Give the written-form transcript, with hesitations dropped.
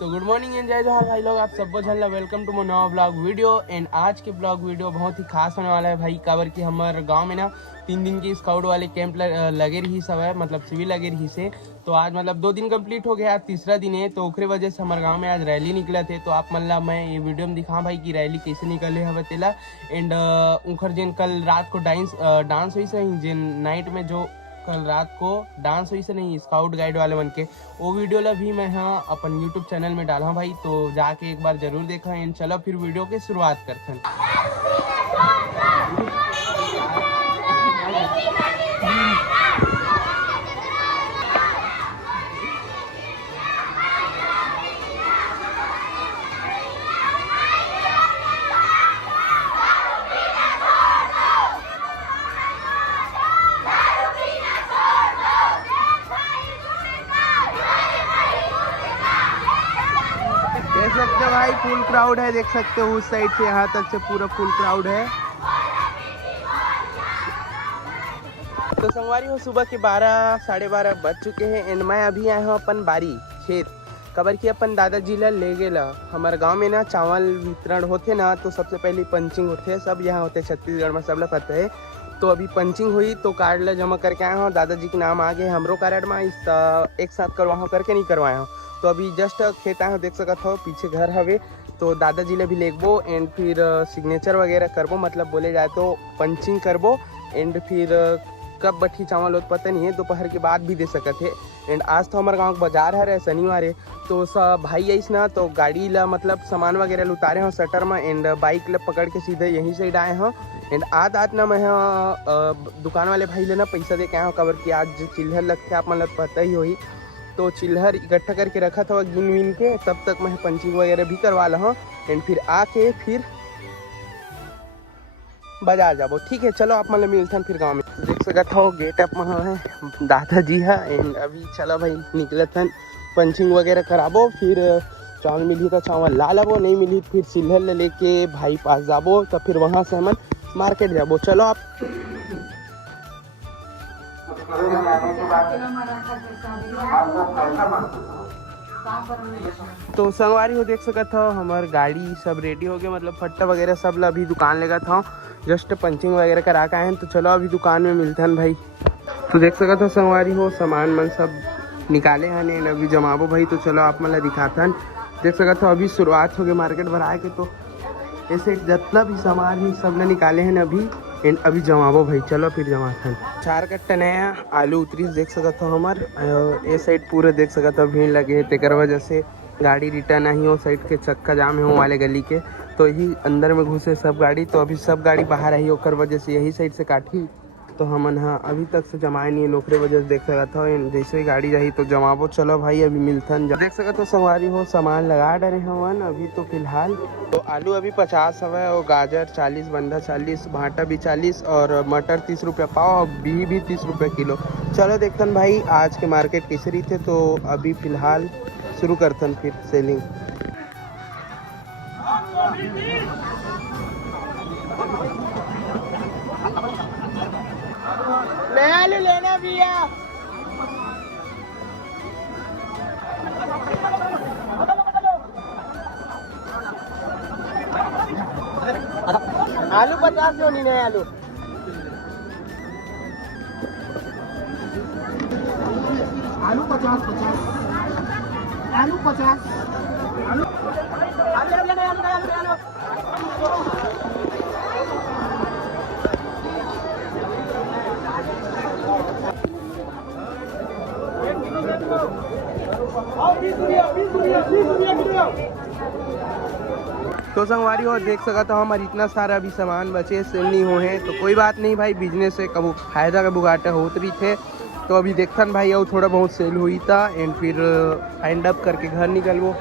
तो good morning and जय जोहार भाई लोग, आप सबको झल्ला वेलकम टू माय नवा ब्लॉग वीडियो। एंड आज के ब्लॉग वीडियो बहुत ही खास होने वाला है भाई। काबर की हमारे गांव में ना 3 दिन की स्काउट वाले कैंप लगे रही सब है, मतलब सिविल लगे रही से। तो आज मतलब 2 दिन कंप्लीट हो गया, आज तीसरा दिन है। तो ओकरे वजह से हमारे गांव में आज रैली निकला थे। तो आप मतलब मैं ये वीडियो में दिखा भाई कि रैली कैसे निकले हवे तेला। एंड उखर जिन कल रात को डांस हुई सही, जिन नाइट में जो कल रात को डांस हुई से नहीं स्काउट गाइड वाले बन के, वो वीडियो ला भी मैं यहाँ अपन यूट्यूब चैनल में डाला भाई। तो जाके एक बार जरूर देखा। एंड चलो फिर वीडियो की शुरुआत करते हैं। देख सकते हो भाई फुल क्राउड है, देख सकते हो उस साइड से यहाँ तक से पूरा फुल क्राउड है। तो संगवारी हो सुबह के 12 साढ़े 12 बज चुके हैं। एंड मैं अभी आया हूँ अपन बारी खेत कबर की अपन दादाजी ला ले गेला। हमारे गांव में ना चावल वितरण होते ना, तो सबसे पहले पंचिंग होते सब यहाँ होते छत्तीसगढ़ में, सब लोग पता है। तो अभी पंचिंग हुई तो कार्ड ला जमा करके आया हूँ, दादाजी के नाम आ गए हमरो कार्ड में, इस एक साथ करवा करके नहीं करवाया हूँ। तो अभी जस्ट खेत आया हूँ, देख सकते हो पीछे घर हवे। तो दादाजी ले भी लेगबो एंड फिर सिग्नेचर वगैरह करबो, मतलब बोले जाए तो पंचिंग करबो। एंड फिर कब बठी चावल होत पता नहीं है, दोपहर के बाद भी दे सकते है। एंड आज तो हमारे गांव बाजार है शनिवार है, तो सब भाई आइस ना, तो गाड़ी ला मतलब सामान वगैरह उतारे हो शटर में। एंड बाइक ला पकड़ के सीधे यहीं साइड आए हो। एंड आज ना मैं दुकान वाले भाई ले ना पैसा दे के आया हूँ, कबर की आज चिल्हर लगते आप मतलब पता ही होई। तो चिल्हर इकट्ठा करके रखा था गिन विन के, तब तक मैं पंचिंग वगैरह भी करवा ला हूँ। एंड फिर आके फिर बाजार जाबो। ठीक है चलो आप मतलब मिलते हैं फिर गाँव में। देख सकते हो गेट अप में है दादाजी है। एंड अभी चलो भाई निकलते हैं, पंचिंग वगैरह कराबो। फिर चावल मिली तो चावल ला लाबो, नहीं मिली फिर चिल्हर ले लेके भाई पास जाबो। तो फिर वहाँ से हम मार्केट जाबो। चलो आप तो संगवारी हो देख सकते हो हमार गाड़ी सब रेडी हो गया, मतलब फट्टा वगैरह सब ला अभी दुकान लेगा था, जस्ट पंचिंग वगैरह करा के आए हैं। तो चलो अभी दुकान में मिलते हैं भाई। तो देख सकते हो संगवारी हो सामान मन सब निकाले हैं नहीं अभी जमाबो भाई। तो चलो आप मतलब दिखाते हैं। देख सकते हो अभी शुरुआत हो गई मार्केट भराए के, तो ऐसे जितना भी सामान ही सब ने निकाले हैं अभी। एंड अभी जमाबो भाई, चलो फिर जमाते हैं। 4 कट्टा नया आलू उतरी देख सकते हो हमार ये साइड पूरे देख सकते हो भीड़ लगे है, तेकर वजह से गाड़ी रिटर्न आई हो साइड के चक्का जाम है वो वाले गली के। तो यही अंदर में घुसे सब गाड़ी, तो अभी सब गाड़ी बाहर आई होकर वजह से यही साइड से काटी। तो हमन हाँ अभी तक से जमाए नहीं लोकरे वजह से देख सकते हो, जैसे ही गाड़ी रही तो जमाबो। चलो भाई अभी मिलते हैं। देख सकते हो सवारी हो सामान लगा डरे हमन अभी तो फिलहाल। तो आलू अभी 50 है और गाजर 40, बंधा 40, भाटा भी 40 और मटर 30 रुपये पाव और भी 30 रुपये किलो। चलो देखते हैं भाई आज के मार्केट कैसे रही थे। तो अभी फिलहाल शुरू करते हैं फिर सेलिंग। नया आलू लेना भैया। आलू 50 क्यों नहीं नया आलू? आलू 50 आलू 50 तो संगवारी हो देख सकते हो हमारे इतना सारा अभी सामान बचे सेल नहीं हुए हैं। तो कोई बात नहीं भाई, बिजनेस से कब फायदा का बुगाटा होत रही थे। तो अभी देखता भाई और थोड़ा बहुत सेल हुई था। एंड फिर एंड अप करके घर निकलबो।